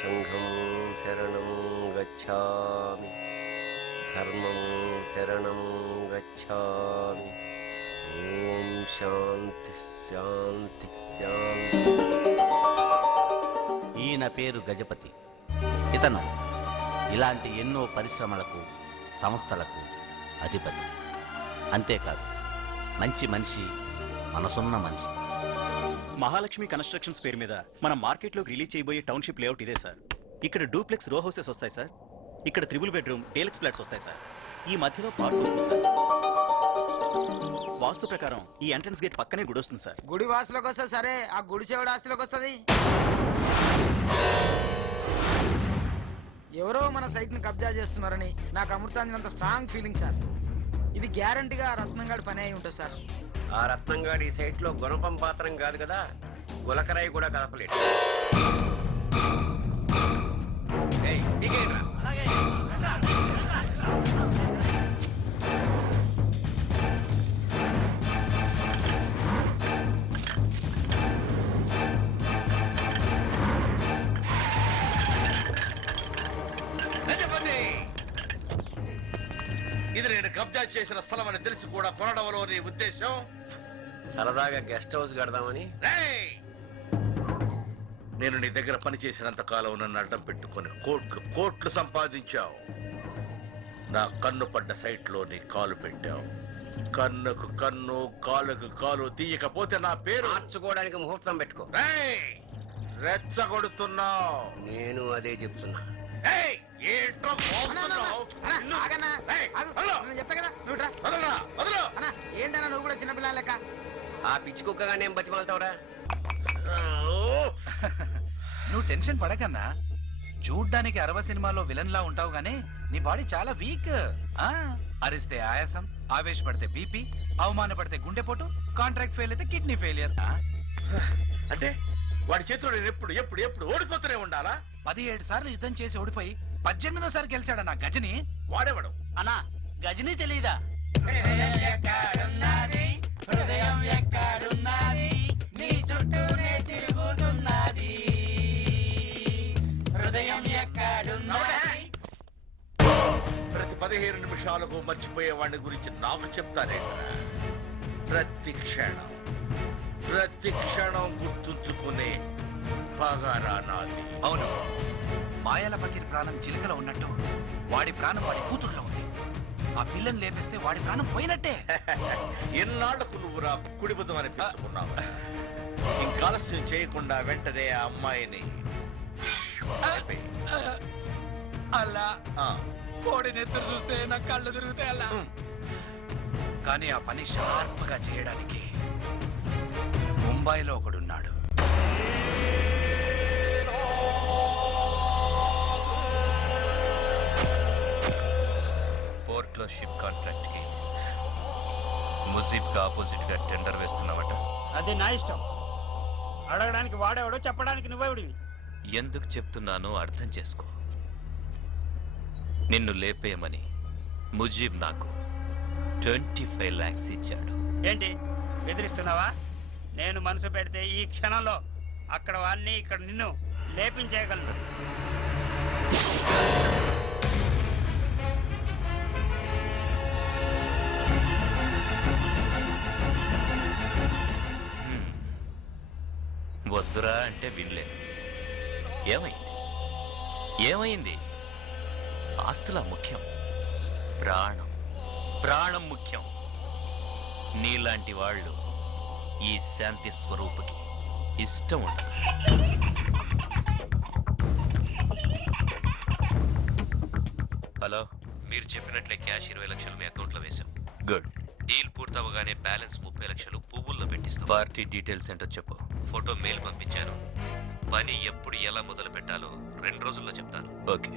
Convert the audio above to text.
సంఘం శరణం గచ్ఛామి, ధర్మం శరణం గచ్ఛామి. ఓం శాంతి శాంతి శాంతి. ఈయన పేరు గజపతి. ఇతను ఇలాంటి ఎన్నో పరిశ్రమలకు సంస్థలకు అధిపతి. అంతేకాదు మంచి మనిషి, మనసున్న మనిషి. మహాలక్ష్మి కన్స్ట్రక్షన్స్ పేరు మీద మన మార్కెట్లోకి రిలీజ్ చేయబోయే టౌన్షిప్ లేఅవుట్ ఇదే సార్. ఇక్కడ డూప్లెక్స్ రో హౌసెస్ వస్తాయి సార్. ఇక్కడ 3 బెడ్రూమ్ డీలక్స్ ఫ్లాట్స్ వస్తాయి సార్. ఈ మధ్యలో పార్క్ వస్తుంది సార్. వాస్తు ప్రకారం ఈ ఎంట్రన్స్ గేట్ పక్కనే గుడి వస్తుంది సార్. గుడి వాసులోకి వస్తుంది సరే, ఆ గుడి చెవుడు ఆస్తిలోకి వస్తుంది. ఎవరో మన సైట్ ని కబ్జా చేస్తున్నారని నాకు అమృతాంజనంత స్ట్రాంగ్ ఫీలింగ్ సార్. ఇది గ్యారంటీగా రత్నంగాడి పని అయి ఉంటుంది సార్. ఆ రత్నంగాడి ఈ సైట్ లో గుణపం పాత్రం కాదు కదా, గులకరాయి కూడా కలపలేడు. ఏయ్, దిగేయండిరా. ఇది నేను కబ్జా చేసిన స్థలం అని తెలిసి కూడా కొనడంలో నీ ఉద్దేశం? సరదాగా గెస్ట్ హౌస్ కడదామని. రేయ్! నేను నీ దగ్గర పని చేసినంత కాలం నన్ను అడ్డం పెట్టుకుని కోట్లు సంపాదించావు. నా కన్ను పడ్డ సైట్లో నీ కాలు పెట్టావు. కన్నుకు కన్ను, కాలుకు కాలు తీయకపోతే నా పేరు మార్చుకోవడానికి ముహూర్తం పెట్టుకో. రేయ్! రెచ్చగొడుతున్నావు. నేను అదే చెప్తున్నా. ఏయ్! ఏంట్రా మోస్తున్నావు? చెప్తా కదా నువ్వు రా. వదలరా, వదలు. అన్నా ఏంటన్నా నువ్వు కూడా చిన్నపిల్లల లెక్క. ఆ పిచ్చి కుక్కగానే ఏం బతిమాలతావురా? నువ్వు టెన్షన్ పడకన్నా. చూడ్డానికి 60 సినిమాలో విలన్ లా ఉంటావు గానీ నీ బాడీ చాలా వీక్. అరిస్తే ఆయాసం, ఆవేశపడితే బీపీ, అవమానపడితే గుండెపోటు, కాంట్రాక్ట్ ఫెయిల్ అయితే కిడ్నీ ఫెయిలియర్. అంటే వాడి చేతిలో నేను ఎప్పుడు ఎప్పుడు ఎప్పుడు ఓడిపోతూనే ఉండాలా? 17 సార్లు యుద్ధం చేసి ఓడిపోయి 18వ సారి గెలిచాడన్నా గజని. వాడేవాడు అన్నా గజని తెలీదా? ప్రతి 15 నిమిషాలకు మర్చిపోయే వాడి గురించి నాకు చెప్తానే. ప్రతి క్షణం గుర్తుంచుకునే పగారా నాది. అవును, మాయల పట్టిన ప్రాణం చిలుకలో ఉన్నట్టు వాడి ప్రాణం వాడి కూతురులో ఉంది. ఆ పిల్లని లేపిస్తే వాడి ప్రాణం పోయినట్టే. ఎన్నాళ్లకు నువ్వు నా కుడిబుద్ధం అనిపించుకున్నావు. ఇంకాలస్యం చేయకుండా వెంటనే ఆ అమ్మాయిని అలా కోడి నెత్తురు చూస్తే నా కళ్ళు తిరుగుతాయి అలా. కానీ ఆ పని షార్ప్ గా చేయడానికి ముంబైలో ఒకడున్నాడు. పోర్ట్లో షిప్ కాంట్రాక్ట్ కి ముజీబ్ కి ఆపోజిట్ గా టెండర్ వేస్తున్నావట. అది నా ఇష్టం. అడగడానికి వాడేవాడో చెప్పడానికి నువ్వెవడివి? ఎందుకు చెప్తున్నానో అర్థం చేసుకో. నిన్ను లేపేయమని ముజీబ్ నాకు 25 lakhs ఇచ్చాడు. ఏంటి బెదిరిస్తున్నావా? నేను మనసు పెడితే ఈ క్షణంలో అక్కడ వాడిని ఇక్కడ నిన్ను లేపించేయగలను. వద్దురా అంటే వినలేదు. ఏమైంది? ఆస్తుల ముఖ్యం, ప్రాణం ముఖ్యం. నీలాంటి వాళ్ళు ఈ శాంతి స్వరూపుకి ఇష్టం ఉండదు. హలో, మీరు చెప్పినట్లే క్యాష్ 20 లక్షలు మీ అకౌంట్లో వేశాం. గుడ్. డీల్ పూర్తవగానే బ్యాలెన్స్ 30 లక్షలు పువ్వుల్లో పెట్టిస్తాం. పార్టీ డీటెయిల్స్ ఏంటో చెప్పు. ఫోటో మెయిల్ పంపించాను. పని ఎప్పుడు ఎలా మొదలు పెట్టాలో 2 రోజుల్లో చెప్తాను. ఓకే.